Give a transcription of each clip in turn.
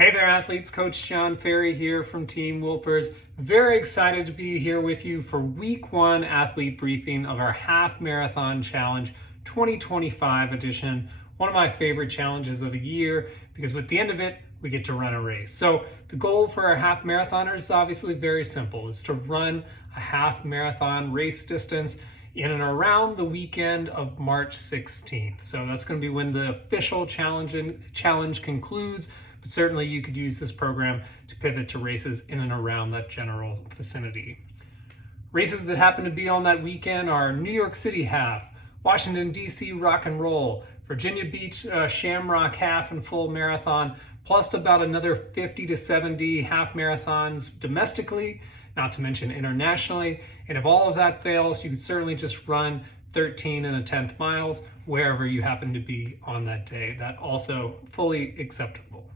Hey there, athletes. Coach John Ferry here from Team Wilpers. Very excited to be here with you for week one athlete briefing of our half marathon challenge 2025 edition. One of my favorite challenges of the year because with the end of it, we get to run a race. So the goal for our half marathoners is obviously very simple. It's to run a half marathon race distance in and around the weekend of March 16th. So that's going to be when the official challenge concludes. But certainly you could use this program to pivot to races in and around that general vicinity. Races that happen to be on that weekend are New York City half, Washington, D.C. rock and roll, Virginia Beach Shamrock half and full marathon, plus about another 50 to 70 half marathons domestically, not to mention internationally. And if all of that fails, you could certainly just run 13 1/10 miles wherever you happen to be on that day. That also fully acceptable.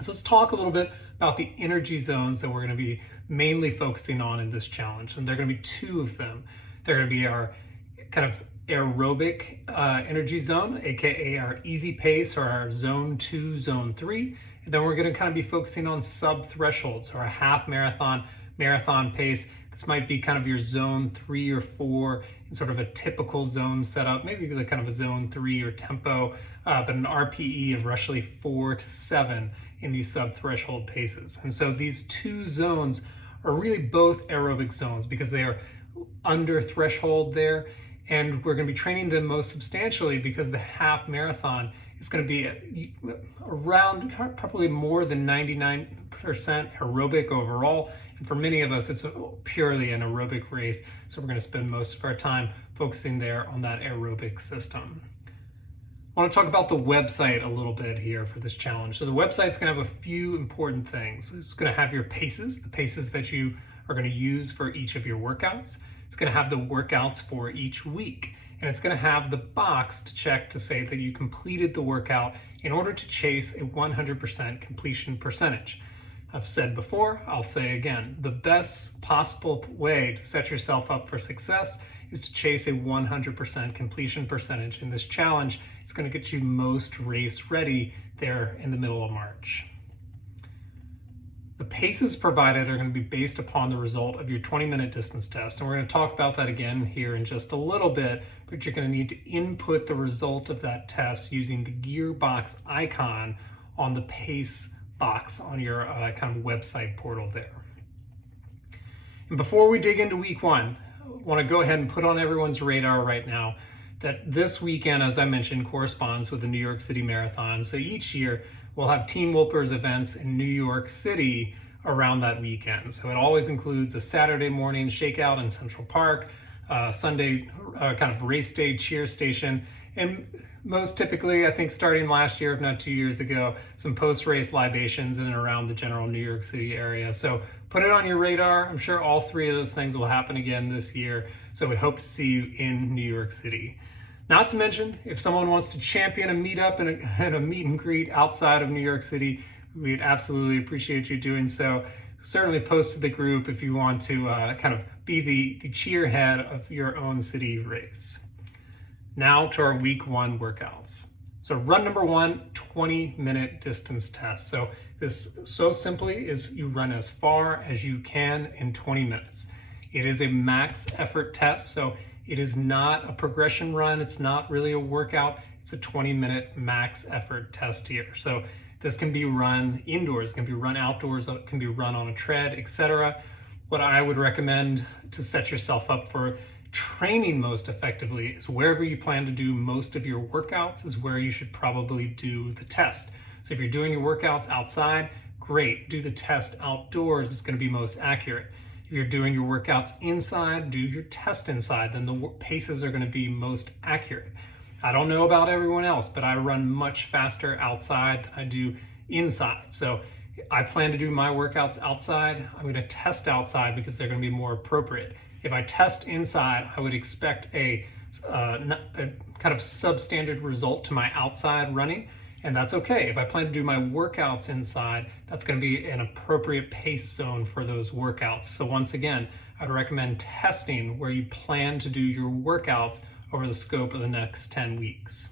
So let's talk a little bit about the energy zones that we're going to be mainly focusing on in this challenge. And there are going to be two of them. They're going to be our kind of aerobic energy zone, aka our easy pace, or our zone 2, zone 3. And then we're going to kind of be focusing on sub-thresholds, or a half marathon pace. This might be kind of your zone 3 or 4 in sort of a typical zone setup, maybe like kind of a zone 3 or tempo, but an RPE of roughly 4 to 7 in these sub-threshold paces. And so these two zones are really both aerobic zones because they are under threshold there. And we're going to be training them most substantially because the half marathon is going to be around probably more than 99% aerobic overall. And for many of us, it's purely an aerobic race. So we're going to spend most of our time focusing there on that aerobic system. I want to talk about the website a little bit here for this challenge. So the website's going to have a few important things. It's going to have your paces, the paces that you are going to use for each of your workouts. It's going to have the workouts for each week. And it's going to have the box to check to say that you completed the workout in order to chase a 100% completion percentage. I've said before, I'll say again, the best possible way to set yourself up for success is to chase a 100% completion percentage. In this challenge, it's going to get you most race ready there in the middle of March. The paces provided are going to be based upon the result of your 20-minute distance test. And we're going to talk about that again here in just a little bit, but you're going to need to input the result of that test using the gearbox icon on the pace box on your kind of website portal there. And before we dig into week one, I want to go ahead and put on everyone's radar right now that this weekend, as I mentioned, corresponds with the New York City Marathon. So each year we'll have Team Wilpers events in New York City around that weekend. So it always includes a Saturday morning shakeout in Central Park, Sunday kind of race day cheer station, and most typically, I think starting last year, if not 2 years ago, some post-race libations in and around the general New York City area. So put it on your radar. I'm sure all three of those things will happen again this year. So we hope to see you in New York City. Not to mention, if someone wants to champion a meetup and a meet and greet outside of New York City, we'd absolutely appreciate you doing so. Certainly post to the group if you want to kind of be the cheerhead of your own city race. Now to our week one workouts. So run number one, 20-minute distance test. So this so simply is you run as far as you can in 20 minutes. It is a max effort test. So it is not a progression run. It's not really a workout. It's a 20-minute max effort test here. So this can be run indoors, it can be run outdoors, it can be run on a tread, etc. What I would recommend to set yourself up for training most effectively is wherever you plan to do most of your workouts is where you should probably do the test. So if you're doing your workouts outside, great. Do the test outdoors. It's going to be most accurate. If you're doing your workouts inside, do your test inside. Then the paces are going to be most accurate. I don't know about everyone else, but I run much faster outside than I do inside. So I plan to do my workouts outside. I'm going to test outside because they're going to be more appropriate. If I test inside, I would expect a kind of substandard result to my outside running, and that's okay. If I plan to do my workouts inside, that's going to be an appropriate pace zone for those workouts. So once again, I'd recommend testing where you plan to do your workouts over the scope of the next 10 weeks.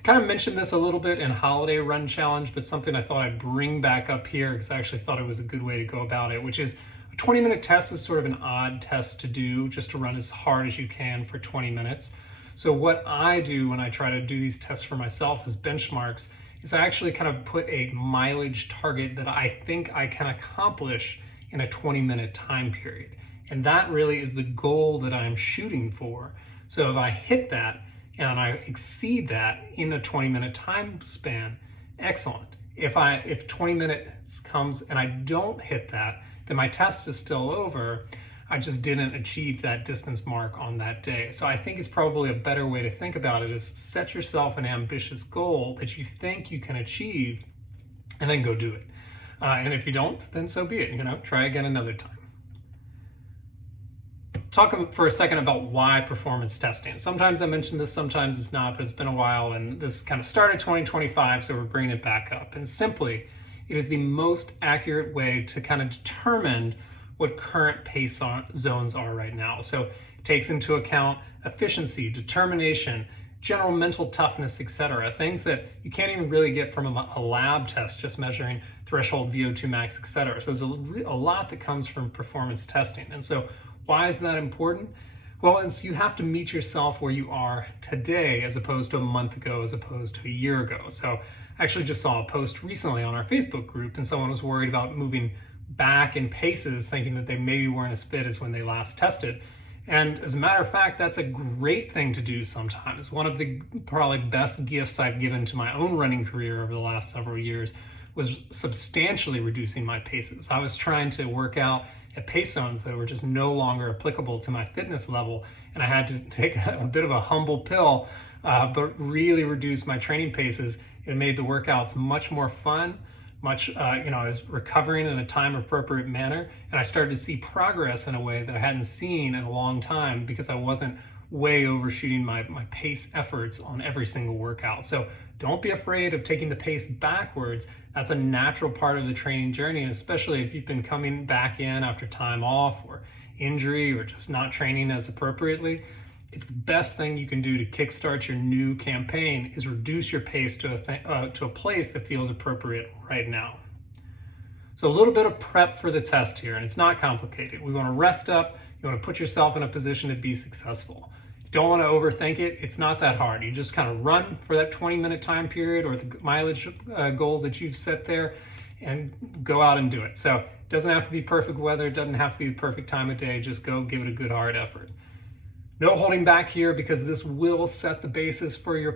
I kind of mentioned this a little bit in Holiday Run Challenge, but something I thought I'd bring back up here because I actually thought it was a good way to go about it, which is a 20-minute test is sort of an odd test to do, just to run as hard as you can for 20 minutes. So what I do when I try to do these tests for myself as benchmarks is I actually kind of put a mileage target that I think I can accomplish in a 20-minute time period. And that really is the goal that I'm shooting for. So if I hit that, and I exceed that in a 20-minute time span, excellent. If 20 minutes comes and I don't hit that, then my test is still over. I just didn't achieve that distance mark on that day. So I think it's probably a better way to think about it is set yourself an ambitious goal that you think you can achieve and then go do it. And if you don't, then so be it, try again another time. Talk for a second about why performance testing. Sometimes I mention this, sometimes it's not, but it's been a while, and this kind of started 2025, so we're bringing it back up. And simply, it is the most accurate way to kind of determine what current pace zones are right now. So it takes into account efficiency, determination, general mental toughness, etc. Things that you can't even really get from a lab test, just measuring threshold VO2 max, etc. So there's a lot that comes from performance testing. And so why is that important? Well, it's you have to meet yourself where you are today as opposed to a month ago, as opposed to a year ago. So I actually just saw a post recently on our Facebook group, and someone was worried about moving back in paces, thinking that they maybe weren't as fit as when they last tested. And as a matter of fact, that's a great thing to do sometimes. One of the probably best gifts I've given to my own running career over the last several years was substantially reducing my paces. I was trying to work out at pace zones that were just no longer applicable to my fitness level, and I had to take a bit of a humble pill, but really reduce my training paces. It made the workouts much more fun, I was recovering in a time appropriate manner, and I started to see progress in a way that I hadn't seen in a long time because I wasn't way overshooting my pace efforts on every single workout. So don't be afraid of taking the pace backwards. That's a natural part of the training journey, and especially if you've been coming back in after time off or injury or just not training as appropriately, it's the best thing you can do to kickstart your new campaign is reduce your pace to a place that feels appropriate right now. So a little bit of prep for the test here, and it's not complicated. We want to rest up. You want to put yourself in a position to be successful. You don't want to overthink it. It's not that hard. You just kind of run for that 20-minute time period or the mileage goal that you've set there and go out and do it. So it doesn't have to be perfect weather. It doesn't have to be the perfect time of day. Just go give it a good hard effort. No holding back here because this will set the basis for your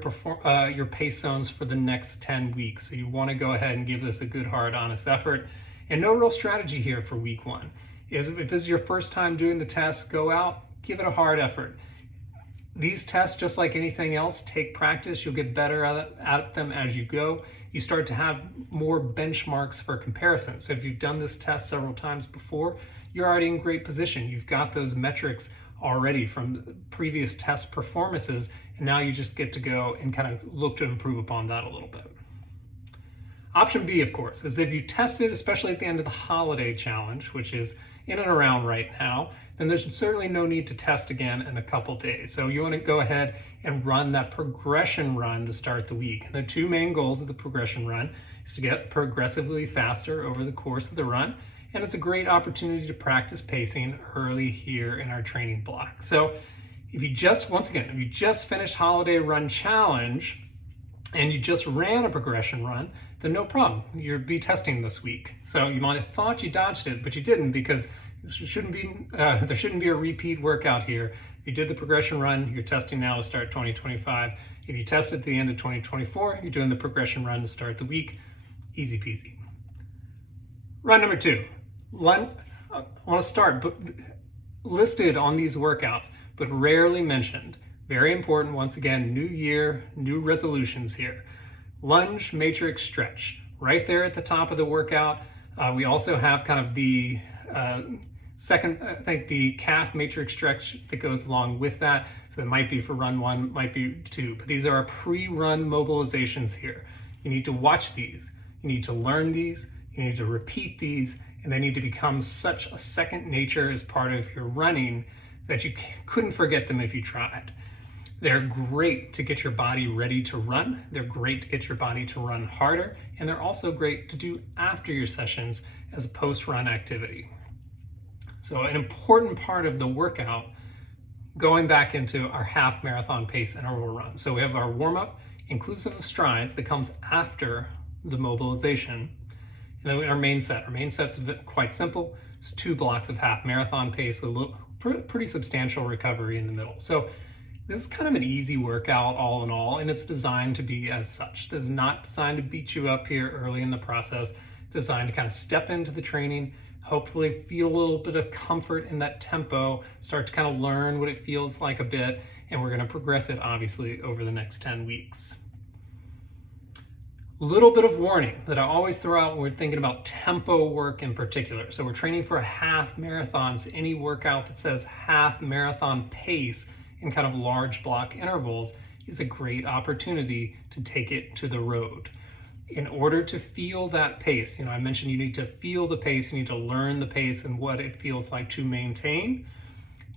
pace zones for the next 10 weeks. So you want to go ahead and give this a good, hard, honest effort. And no real strategy here for week one. If this is your first time doing the test, go out, give it a hard effort. These tests, just like anything else, take practice. You'll get better at them as you go. You start to have more benchmarks for comparison. So if you've done this test several times before, you're already in great position. You've got those metrics already from previous test performances, and now you just get to go and kind of look to improve upon that a little bit. Option B, of course, is if you tested, especially at the end of the holiday challenge, which is in and around right now, then there's certainly no need to test again in a couple days. So you want to go ahead and run that progression run to start the week. And the two main goals of the progression run is to get progressively faster over the course of the run, and it's a great opportunity to practice pacing early here in our training block. So if you just finished Holiday Run Challenge and you just ran a progression run, then no problem. You'll be testing this week. So you might have thought you dodged it, but you didn't, because there shouldn't be a repeat workout here. If you did the progression run, you're testing now to start 2025. If you tested at the end of 2024, you're doing the progression run to start the week. Easy peasy. Run number 2. I want to start, but listed on these workouts, but rarely mentioned. Very important, once again, new year, new resolutions here. Lunge matrix stretch, right there at the top of the workout. We also have kind of the the calf matrix stretch that goes along with that. So it might be for run 1, might be 2, but these are our pre-run mobilizations here. You need to watch these. You need to learn these. You need to repeat these, and they need to become such a second nature as part of your running that you couldn't forget them if you tried. They're great to get your body ready to run. They're great to get your body to run harder. And they're also great to do after your sessions as a post-run activity. So an important part of the workout, going back into our half marathon pace interval run. So we have our warm-up inclusive of strides that comes after the mobilization. And then our main set. Our main set's quite simple. It's 2 blocks of half marathon pace with a pretty substantial recovery in the middle. So this is kind of an easy workout all in all, and it's designed to be as such. This is not designed to beat you up here early in the process. It's designed to kind of step into the training, hopefully feel a little bit of comfort in that tempo, start to kind of learn what it feels like a bit, and we're going to progress it obviously over the next 10 weeks. Little bit of warning that I always throw out when we're thinking about tempo work in particular. So we're training for a half marathon, so any workout that says half marathon pace in kind of large block intervals is a great opportunity to take it to the road. In order to feel that pace, I mentioned you need to feel the pace, you need to learn the pace and what it feels like to maintain.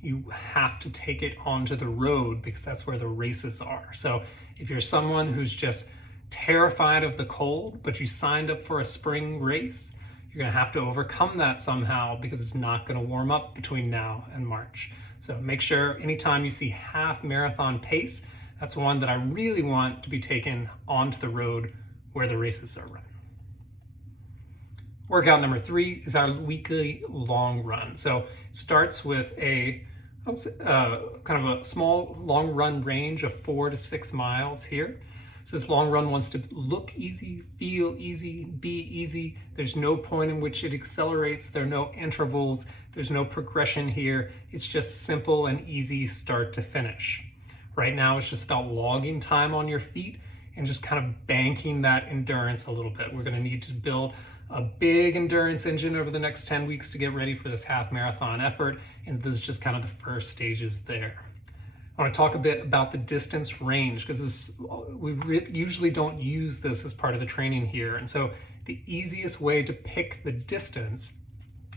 You have to take it onto the road because that's where the races are. So if you're someone who's just terrified of the cold, but you signed up for a spring race, you're going to have to overcome that somehow because it's not going to warm up between now and March. So make sure anytime you see half marathon pace, that's one that I really want to be taken onto the road where the races are run. Workout number 3 is our weekly long run. So it starts with a kind of a small long run range of 4 to 6 miles here. So this long run wants to look easy, feel easy, be easy. There's no point in which it accelerates. There are no intervals. There's no progression here. It's just simple and easy start to finish. Right now, it's just about logging time on your feet and just kind of banking that endurance a little bit. We're going to need to build a big endurance engine over the next 10 weeks to get ready for this half marathon effort. And this is just kind of the first stages there. I want to talk a bit about the distance range because we usually don't use this as part of the training here. And so the easiest way to pick the distance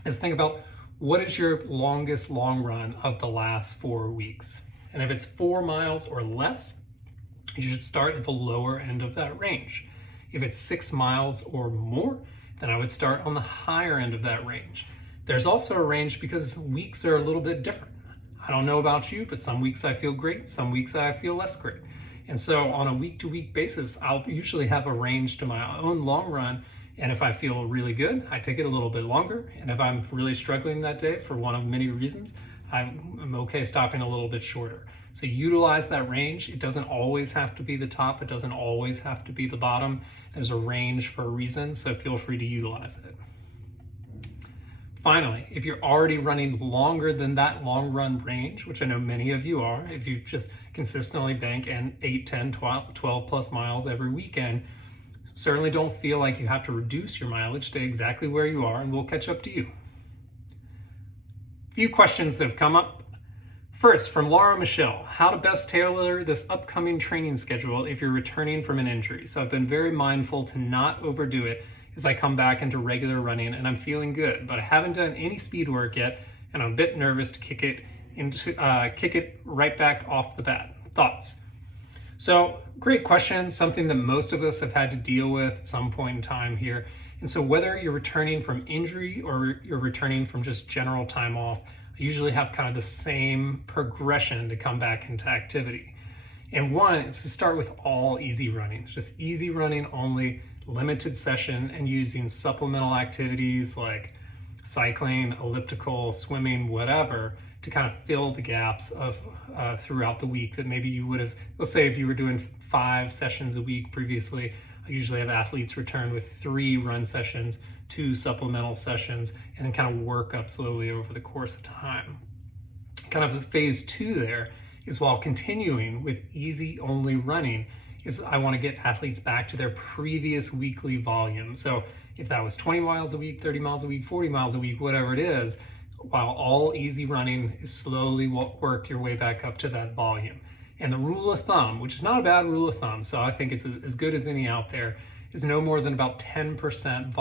is think about what is your longest long run of the last 4 weeks. And if it's 4 miles or less, you should start at the lower end of that range. If it's 6 miles or more, then I would start on the higher end of that range. There's also a range because weeks are a little bit different. I don't know about you, but some weeks I feel great, some weeks I feel less great. And so on a week-to-week basis, I'll usually have a range to my own long run. And if I feel really good, I take it a little bit longer. And if I'm really struggling that day for one of many reasons, I'm okay stopping a little bit shorter. So utilize that range. It doesn't always have to be the top. It doesn't always have to be the bottom. There's a range for a reason, so feel free to utilize it. Finally, if you're already running longer than that long run range, which I know many of you are, if you just consistently bank 8, 10, 12 plus miles every weekend, certainly don't feel like you have to reduce your mileage. Stay exactly where you are and we'll catch up to you. A few questions that have come up. First, from Laura Michelle, how to best tailor this upcoming training schedule if you're returning from an injury. So I've been very mindful to not overdo it as I come back into regular running and I'm feeling good, but I haven't done any speed work yet and I'm a bit nervous to kick it right back off the bat. Thoughts? So great question, something that most of us have had to deal with at some point in time here. And so whether you're returning from injury or you're returning from just general time off, I usually have kind of the same progression to come back into activity. And one is to start with all easy running, just easy running only, limited session, and using supplemental activities like cycling, elliptical, swimming, whatever, to kind of fill the gaps of throughout the week that maybe you would have, let's say if you were doing 5 sessions a week previously, I usually have athletes return with 3 run sessions, 2 supplemental sessions, and then kind of work up slowly over the course of time. Kind of the phase 2 there is while continuing with easy only running, is I want to get athletes back to their previous weekly volume. So if that was 20 miles a week, 30 miles a week, 40 miles a week, whatever it is, while all easy running is slowly work your way back up to that volume. And the rule of thumb, which is not a bad rule of thumb, so I think it's as good as any out there, is no more than about 10%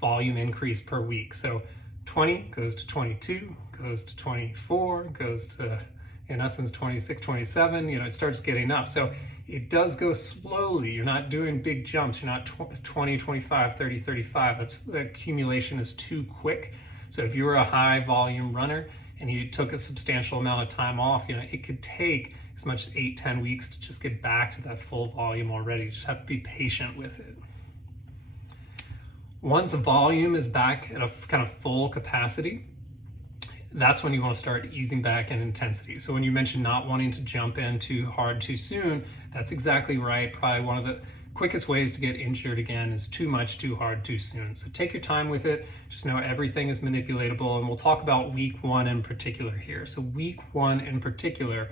volume increase per week. So 20 goes to 22, goes to 24, goes to in essence 26, 27, it starts getting up. So it does go slowly. You're not doing big jumps. You're not 20, 25, 30, 35. The accumulation is too quick. So if you were a high volume runner and you took a substantial amount of time off, it could take as much as 8-10 weeks to just get back to that full volume already. You just have to be patient with it. Once a volume is back at a kind of full capacity, that's when you want to start easing back in intensity. So when you mentioned not wanting to jump in too hard too soon, that's exactly right. Probably one of the quickest ways to get injured again is too much, too hard, too soon. So take your time with it. Just know everything is manipulatable, and we'll talk about week one in particular here. So week one in particular,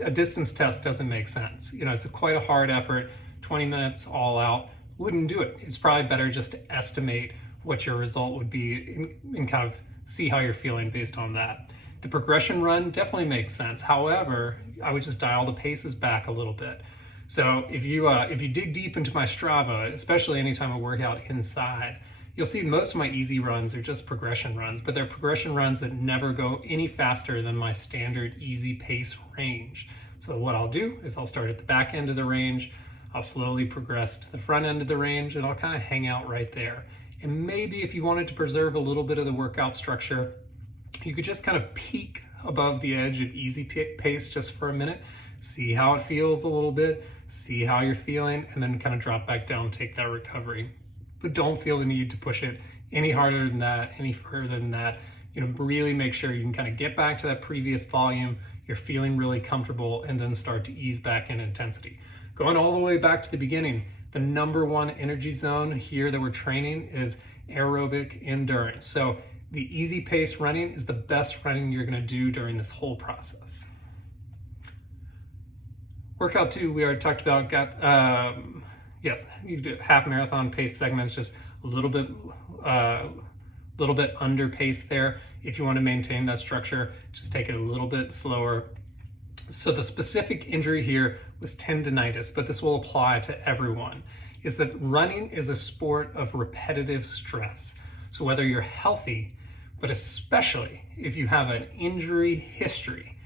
a distance test doesn't make sense. It's quite a hard effort. 20 minutes all out wouldn't do it. It's probably better just to estimate what your result would be and kind of see how you're feeling based on that. The progression run definitely makes sense. However, I would just dial the paces back a little bit. So if you dig deep into my Strava, especially anytime I work out inside, you'll see most of my easy runs are just progression runs, but they're progression runs that never go any faster than my standard easy pace range. So what I'll do is I'll start at the back end of the range, I'll slowly progress to the front end of the range, and I'll kind of hang out right there. And maybe if you wanted to preserve a little bit of the workout structure, you could just kind of peak above the edge of easy pace just for a minute, see how it feels a little bit, see how you're feeling, and then kind of drop back down, take that recovery. But don't feel the need to push it any harder than that, any further than that. Really make sure you can kind of get back to that previous volume, you're feeling really comfortable, and then start to ease back in intensity. Going all the way back to the beginning, the number one energy zone here that we're training is aerobic endurance. So the easy pace running is the best running you're going to do during this whole process. Workout 2, we already talked about, yes, you do half marathon pace segments, just a little bit under pace there. If you want to maintain that structure, just take it a little bit slower. So the specific injury here was tendinitis, but this will apply to everyone, is that running is a sport of repetitive stress. So whether you're healthy, but especially if you have an injury history,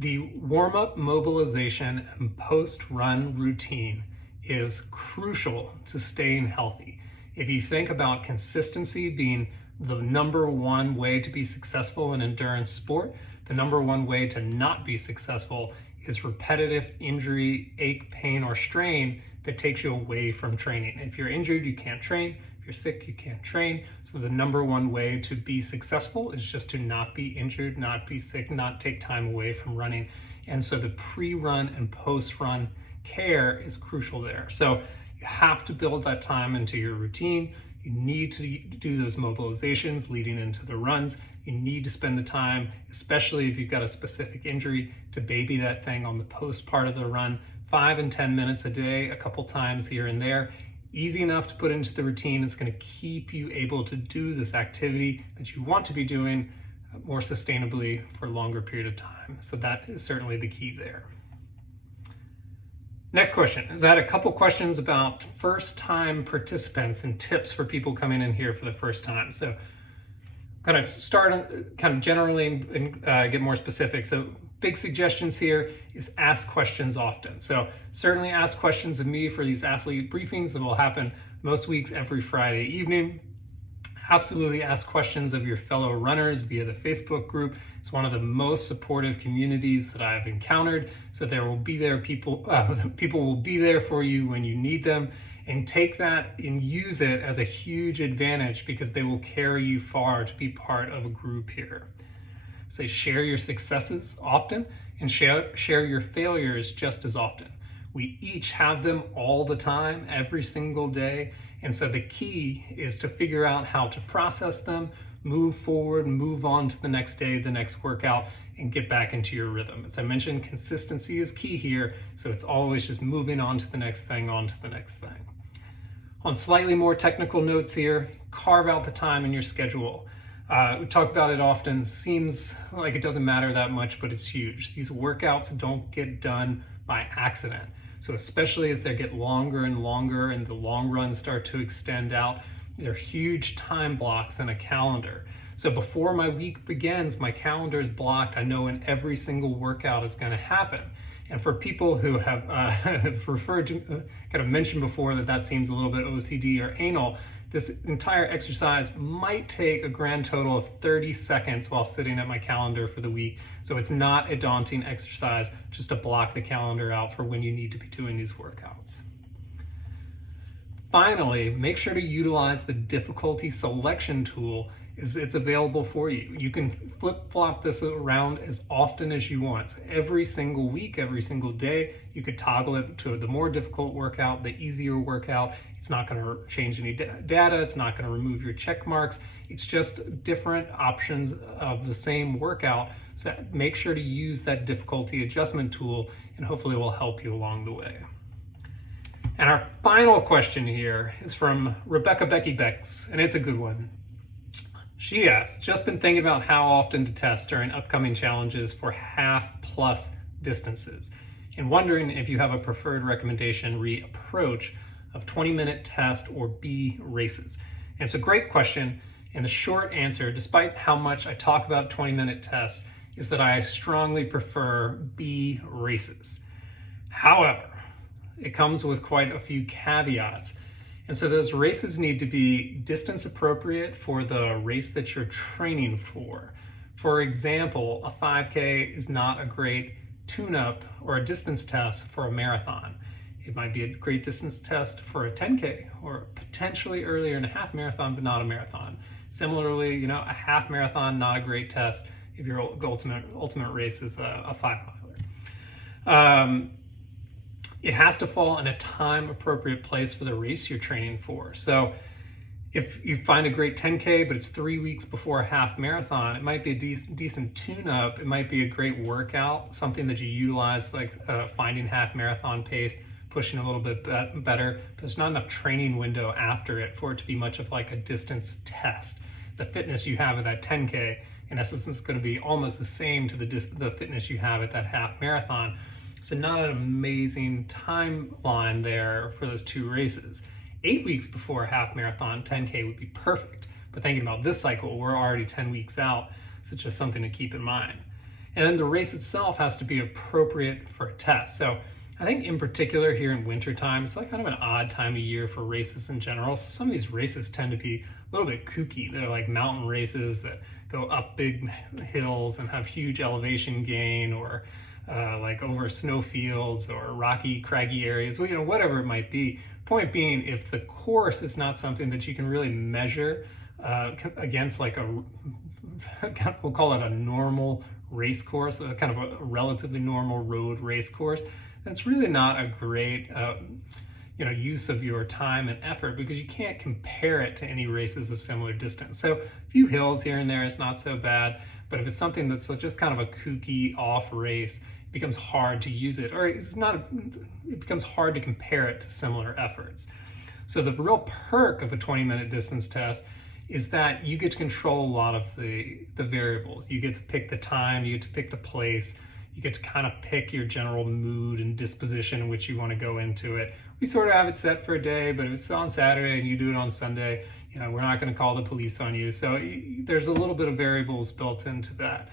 the warm-up, mobilization, and post-run routine is crucial to staying healthy. If you think about consistency being the number one way to be successful in endurance sport, the number one way to not be successful is repetitive injury, ache, pain, or strain that takes you away from training. If you're injured, you can't train. If you're sick, you can't train. So the number one way to be successful is just to not be injured, not be sick, not take time away from running. And so the pre-run and post-run care is crucial there. So you have to build that time into your routine. You need to do those mobilizations leading into the runs. You need to spend the time, especially if you've got a specific injury, to baby that thing on the post part of the run, 5 and 10 minutes a day, a couple times here and there. Easy enough to put into the routine. It's going to keep you able to do this activity that you want to be doing more sustainably for a longer period of time. So that is certainly the key there. Next question is, I had a couple questions about first-time participants and tips for people coming in here for the first time. So I'm going to start kind of generally and get more specific. So big suggestions here is ask questions often. So certainly ask questions of me for these athlete briefings that will happen most weeks every Friday evening. Absolutely ask questions of your fellow runners via the Facebook group. It's one of the most supportive communities that I've encountered. So there will be there people will be there for you when you need them, and take that and use it as a huge advantage because they will carry you far to be part of a group here. So share your successes often and share your failures just as often. We each have them all the time, every single day. And so the key is to figure out how to process them, move forward, move on to the next day, the next workout, and get back into your rhythm. As I mentioned, consistency is key here. So it's always just moving on to the next thing, on to the next thing. On slightly more technical notes here, carve out the time in your schedule. We talk about it often, seems like it doesn't matter that much, but it's huge. These workouts don't get done by accident. So especially as they get longer and longer and the long runs start to extend out, they're huge time blocks in a calendar. So before my week begins, my calendar is blocked. I know when every single workout is going to happen. And for people who have, have referred to, kind of mentioned before that seems a little bit OCD or anal, this entire exercise might take a grand total of 30 seconds while sitting at my calendar for the week. So it's not a daunting exercise just to block the calendar out for when you need to be doing these workouts. Finally, make sure to utilize the difficulty selection tool. It's available for you. You can flip-flop this around as often as you want. So every single week, every single day, you could toggle it to the more difficult workout, the easier workout. It's not going to change any data. It's not going to remove your check marks. It's just different options of the same workout. So make sure to use that difficulty adjustment tool, and hopefully it will help you along the way. And our final question here is from Rebecca Becky Becks, and it's a good one. She asks, just been thinking about how often to test during upcoming challenges for half-plus distances, and wondering if you have a preferred recommendation re-approach of 20-minute test or B races. And it's a great question, and the short answer, despite how much I talk about 20-minute tests, is that I strongly prefer B races. However, it comes with quite a few caveats. And so those races need to be distance appropriate for the race that you're training for. For example, a 5K is not a great tune-up or a distance test for a marathon. It might be a great distance test for a 10K or potentially earlier in a half marathon, but not a marathon. Similarly, a half marathon, not a great test if your ultimate race is a 5-miler. It has to fall in a time appropriate place for the race you're training for. So if you find a great 10K, but it's 3 weeks before a half marathon, it might be a decent tune-up. It might be a great workout, something that you utilize, like finding half marathon pace, pushing a little bit better, but there's not enough training window after it for it to be much of like a distance test. The fitness you have at that 10K, in essence, is going to be almost the same to the fitness you have at that half marathon. So not an amazing timeline there for those two races. 8 weeks before a half marathon, 10K would be perfect. But thinking about this cycle, we're already 10 weeks out, so it's just something to keep in mind. And then the race itself has to be appropriate for a test. So I think in particular here in wintertime, it's like kind of an odd time of year for races in general. So some of these races tend to be a little bit kooky. They're like mountain races that go up big hills and have huge elevation gain, or like over snowfields or rocky, craggy areas, whatever it might be. Point being, if the course is not something that you can really measure against like we'll call it a normal race course, kind of a relatively normal road race course, then it's really not a great use of your time and effort, because you can't compare it to any races of similar distance. So a few hills here and there is not so bad, but if it's something that's just kind of a kooky off race, it becomes hard to use it, or it becomes hard to compare it to similar efforts. So the real perk of a 20-minute distance test is that you get to control a lot of the variables. You get to pick the time, you get to pick the place, you get to kind of pick your general mood and disposition in which you want to go into it. We sort of have it set for a day, but if it's on Saturday and you do it on Sunday, we're not going to call the police on you. So there's a little bit of variables built into that.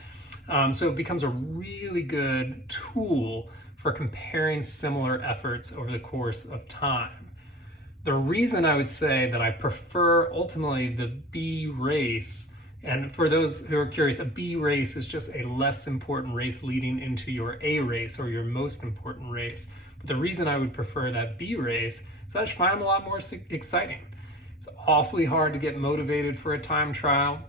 So it becomes a really good tool for comparing similar efforts over the course of time. The reason I would say that I prefer ultimately the B race, and for those who are curious, a B race is just a less important race leading into your A race or your most important race. But the reason I would prefer that B race is I just find them a lot more exciting. It's awfully hard to get motivated for a time trial,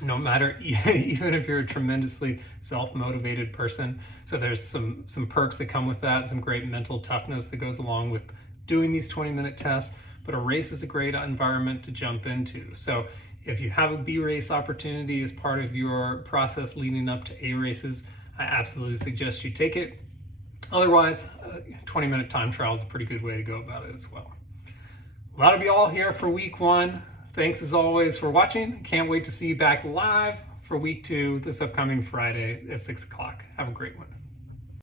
no matter, even if you're a tremendously self-motivated person. So there's some perks that come with that, some great mental toughness that goes along with doing these 20-minute tests, but a race is a great environment to jump into. So if you have a B race opportunity as part of your process leading up to A races, I absolutely suggest you take it. Otherwise, 20-minute time trial is a pretty good way to go about it as well. Well, that'll be all here for week 1. Thanks as always for watching. Can't wait to see you back live for week 2 this upcoming Friday at 6 o'clock. Have a great one.